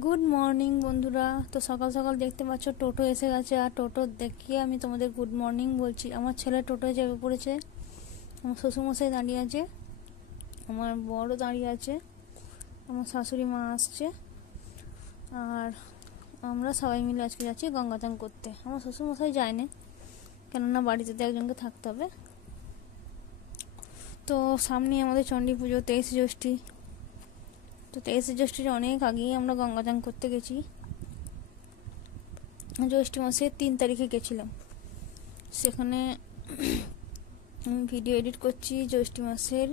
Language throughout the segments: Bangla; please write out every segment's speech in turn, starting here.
গুড মর্নিং বন্ধুরা। তো সকাল সকাল দেখতে পাচ্ছ টোটো এসে গেছে, আর টোটো দেখিয়ে আমি তোমাদের গুড মর্নিং বলছি। আমার ছেলে টোটোয় চেপে পড়েছে, আমার শ্বশুরমশাই দাঁড়িয়ে আছে, আমার বড় দাঁড়িয়ে আছে, আমার শাশুড়ি মা আসছে, আর আমরা সবাই মিলে আজকে যাচ্ছি গঙ্গা চান করতে। আমার শ্বশুরমশাই যায় না, কেননা বাড়িতে তো একজনকে থাকতে হবে। তো সামনে আমাদের চণ্ডী পুজো, 23শে জ্যৈষ্ঠী। তো 23শে জ্যৈষ্ঠীর অনেক আগেই আমরা গঙ্গা চান করতে গেছি। জ্যৈষ্ঠ মাসের 3 তারিখে গেছিলাম। সেখানে আমি ভিডিও এডিট করছি জ্যৈষ্ঠ মাসের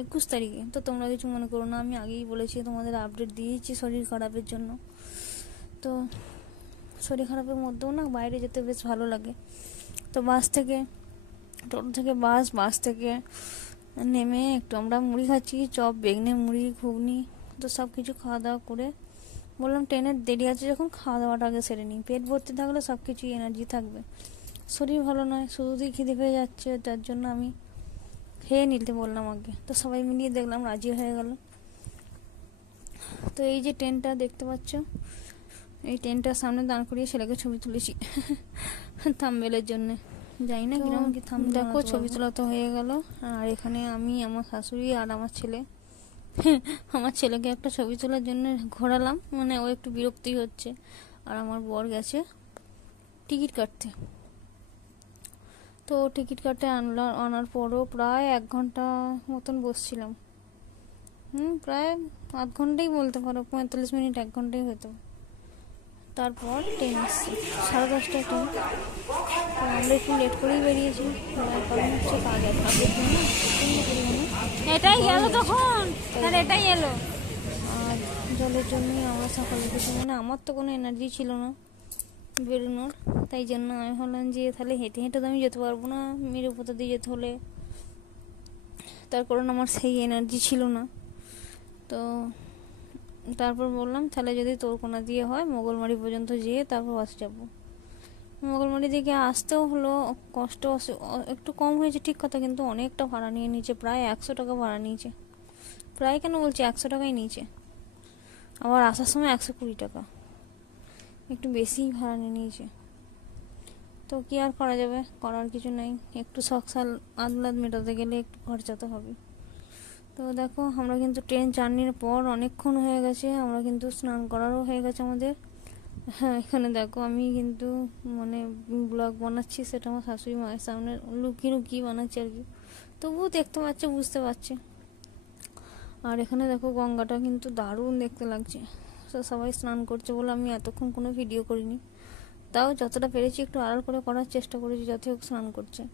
21 তারিখে। তো তোমরা কিছু মনে করো না, আমি আগেই বলেছি, তোমাদের আপডেট দিয়েছি শরীর খারাপের জন্য। তো শরীর খারাপের মধ্যেও না বাইরে যেতে বেশ ভালো লাগে। তো বাস থেকে, টোটো থেকে বাস থেকে নেমে একটু আমরা মুড়ি খাচ্ছি, চপ, বেগনে, মুড়ি, ঘুগনি। তো সব কিছু খাওয়া দাওয়া করে বললাম ট্রেনের দেরি আছে যখন, খাওয়া দাওয়াটা আগে সেরে নিই। পেট ভর্তি থাকলে সব কিছুই এনার্জি থাকবে। শরীর ভালো নয়, শুধুই খিদে পেয়ে যাচ্ছে, যার জন্য আমি খেয়ে নিতে বললাম আগে। তো সবাই মিলিয়ে দেখলাম রাজি হয়ে গেল। তো এই যে ট্রেনটা দেখতে পাচ্ছ, এই ট্রেনটার সামনে দাঁড় করিয়ে ছেলেকে ছবি তুলেছি থাম্বনেলের জন্য। জানি না কিরকম কি থাম্বনেল। দেখো ছবি তোলা তো হয়ে গেল, আর এখানে আমি, আমার শাশুড়ি আর আমার ছেলে। আমার ছেলেকে একটা ছবি তোলার জন্য ঘোরালাম, মানে ও একটু বিরক্তি হচ্ছে। আর আমার বর গেছে টিকিট কাটতে। তো টিকিট কাটে আনার পরও প্রায় 1 ঘন্টা মতন বসছিলাম। প্রায় আধ ঘন্টাই বলতে পারো, 45 মিনিট 1 ঘন্টাই হতো। তারপর ট্রেন আসছে 10:30টায় ট্রেন। তো আমরা একটু লেট করেই বেরিয়েছি, কারণ হচ্ছে কাজ আছে আগের জন্য। এটাই গেল তখন, আর এটাই এলো। আর জলের জন্যই আমরা সকালে কিছু, মানে আমার তো কোনো এনার্জি ছিল না বেরোনোর। তাই জন্য আমি ভাবলাম যে তাহলে হেঁটে হেঁটে তো আমি যেতে পারবো না, মেরুপথা দিয়ে যেতে হলে। তার কারণ আমার সেই এনার্জি ছিল না। তো তারপর বললাম তাহলে যদি তোরকোনা দিয়ে হয় মোগলমারি পর্যন্ত যেয়ে তারপর বাসে যাবো। মোগলমারি দিকে আসতেও হলো কষ্ট, একটু কম হয়েছে ঠিক কথা, কিন্তু অনেকটা ভাড়া নিয়ে নিয়েছে, প্রায় 100 টাকা ভাড়া নিয়েছে। প্রায় কেন বলছি, 100 টাকাই নিয়েছে। আবার আসার সময় 120 টাকা, একটু বেশিই ভাড়া নিয়ে নিয়েছে। তো কি আর করা যাবে, করার কিছু নেই। একটু শখ আহ্লাদ মেটাতে গেলে একটু খরচা তো হবে। তো দেখো আমরা কিন্তু ট্রেন জার্নির পর অনেকক্ষণ হয়ে গেছে, আমরা কিন্তু স্নান করারও হয়ে গেছে আমাদের। হ্যাঁ, এখানে দেখো আমি কিন্তু মানে ব্লগ বানাচ্ছি, সেটা আমার শাশুড়ি মায়ের সামনে লুকিয়ে লুকিয়ে বানাচ্ছি আর কি। তবুও দেখতে পাচ্ছে, বুঝতে পারছে। আর এখানে দেখো গঙ্গাটা কিন্তু দারুণ দেখতে লাগছে। তো সবাই স্নান করছে বলে আমি এতক্ষণ কোনো ভিডিও করিনি, তাও যতটা পেরেছি একটু আড়াল করে করার চেষ্টা করেছি, যত হোক স্নান করছে।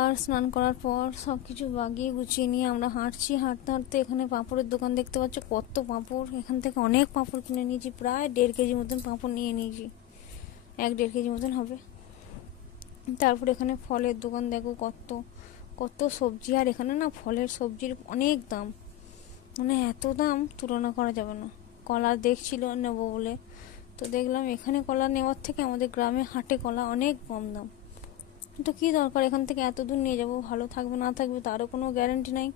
আর স্নান করার পর সব কিছু বাগিয়ে গুছিয়ে নিয়ে আমরা হাঁটছি। হাঁটতে হাঁটতে এখানে পাঁপড়ের দোকান দেখতে পাচ্ছ, কত পাঁপড়। এখান থেকে অনেক পাঁপড় কিনে নিয়েছি, প্রায় 1.5 কেজি মতন পাঁপড় নিয়ে নিয়েছি, 1-1.5 কেজি মতন হবে। তারপর এখানে ফলের দোকান দেখো, কত কত সবজি। আর এখানে না ফলের সবজির অনেক দাম, মানে এত দাম তুলনা করা যাবে না। কলা দেখছিল নেবো বলে, তো দেখলাম এখানে কলা নেওয়ার থেকে আমাদের গ্রামে হাটে কলা অনেক কম দাম। তো কী দরকার এখান থেকে এত দূর নিয়ে যাবো, ভালো থাকবে না থাকবে তারও কোনো গ্যারান্টি নাই।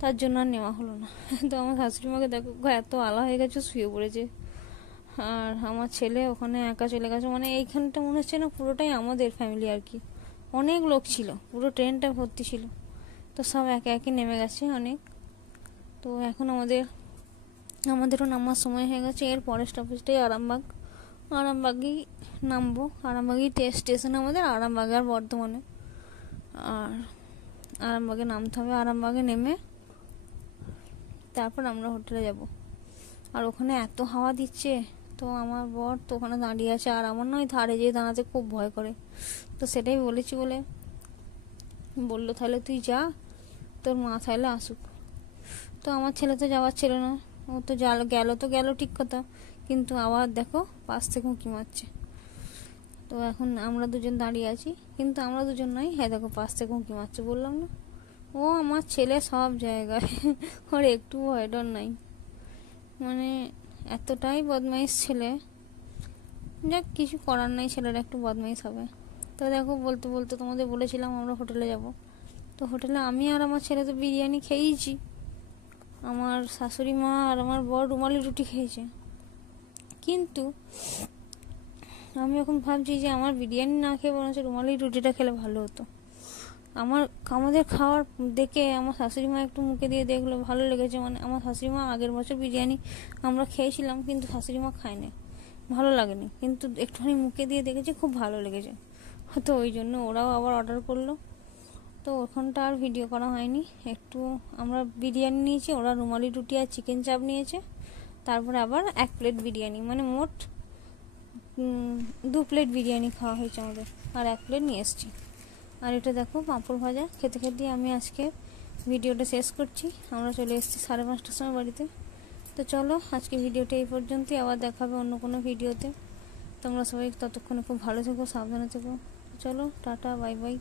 তার জন্য আর নেওয়া হলো না। তো আমার শাশুড়ি মাকে দেখো এত আলা হয়ে গেছে, শুয়ে পড়েছে। আর আমার ছেলে ওখানে একা চলে গেছে, মানে এইখানটা মনে হচ্ছে না পুরোটাই আমাদের ফ্যামিলি আর কি। অনেক লোক ছিল, পুরো ট্রেনটা ভর্তি ছিল। তো সব একে একে নেমে গেছে অনেক। তো এখন আমাদেরও নামার সময় হয়ে গেছে। এর পরের স্টপেজটাই আরামবাগ। আরামবাগেই নামবো, আরামবাগেই স্টেশন আমাদের, আরামবাগ আর বর্ধমানে। আর আরামবাগে নামতে হবে, আরামবাগে নেমে তারপর আমরা হোটেলে যাব। আর ওখানে এত হাওয়া দিচ্ছে, তো আমার বর তো ওখানে দাঁড়িয়ে আছে, আর আমার নয় ধারে যেয়ে দাঁড়াতে খুব ভয় করে। তো সেটাই বলেছি বলে বললো তাহলে তুই যা, তোর মা তাহলে আসুক। তো আমার ছেলে তো যাওয়ার ছিল না, ও তো গেল ঠিক কথা, কিন্তু আবার দেখো পাশ থেকে উঁকি মারছে। তো এখন আমরা দুজন দাঁড়িয়ে আছি, কিন্তু আমরা দুজন নয়, হ্যাঁ দেখো পাশ থেকে উঁকি মারছে। বললাম না, ও আমার ছেলে সব জায়গায় ওর একটু ভয় ডর নাই, মানে এতটাই বদমাইশ ছেলে। যাক, কিছু করার নাই, ছেলেরা একটু বদমাইশ হবে। তো দেখো বলতে বলতে তোমাদের বলেছিলাম আমরা হোটেলে যাব। তো হোটেলে আমি আর আমার ছেলে তো বিরিয়ানি খেয়েইছি, আমার শাশুড়ি মা আর আমার বর রুমালি রুটি খেয়েছে। কিন্তু আমি এখন ভাবছি যে আমার বিরিয়ানি না খেয়ে বরঞ্চ রুমালি রুটিটা খেলে ভালো হতো। আমাদের খাওয়ার দেখে আমার শাশুড়ি মা একটু মুখে দিয়ে দেখলো, ভালো লেগেছে। মানে আমার শাশুড়ি মা আগের বছর বিরিয়ানি আমরা খেয়েছিলাম, কিন্তু শাশুড়ি মা খায়নি, ভালো লাগেনি, কিন্তু একটুখানি মুখে দিয়ে দেখেছি খুব ভালো লেগেছে। তো ওই জন্য ওরাও আবার অর্ডার করলো। তো ওখানটা আর ভিডিও করা হয়নি। একটু আমরা বিরিয়ানি নিয়েছি, ওরা রুমালি রুটি আর চিকেন চাপ নিয়েছে। তারপরে আবার 1 প্লেট বিরিয়ানি, মানে মোট 2 প্লেট বিরিয়ানি খাওয়া হয়েছে আমাদের, আর 1 প্লেট নিয়ে এসেছি। আর এটা দেখো পাঁপড় ভাজা। খেতে খেতে আমি আজকে ভিডিওটা শেষ করছি। আমরা চলে এসেছি 5:30টার সময় বাড়িতে। তো চলো আজকে ভিডিওটা এই পর্যন্তই, আবার দেখাবে অন্য কোনো ভিডিওতে। তোমরা সবাই ততক্ষণে খুব ভালো থেকো, সাবধানে থেকো। চলো টাটা, বাই বাই।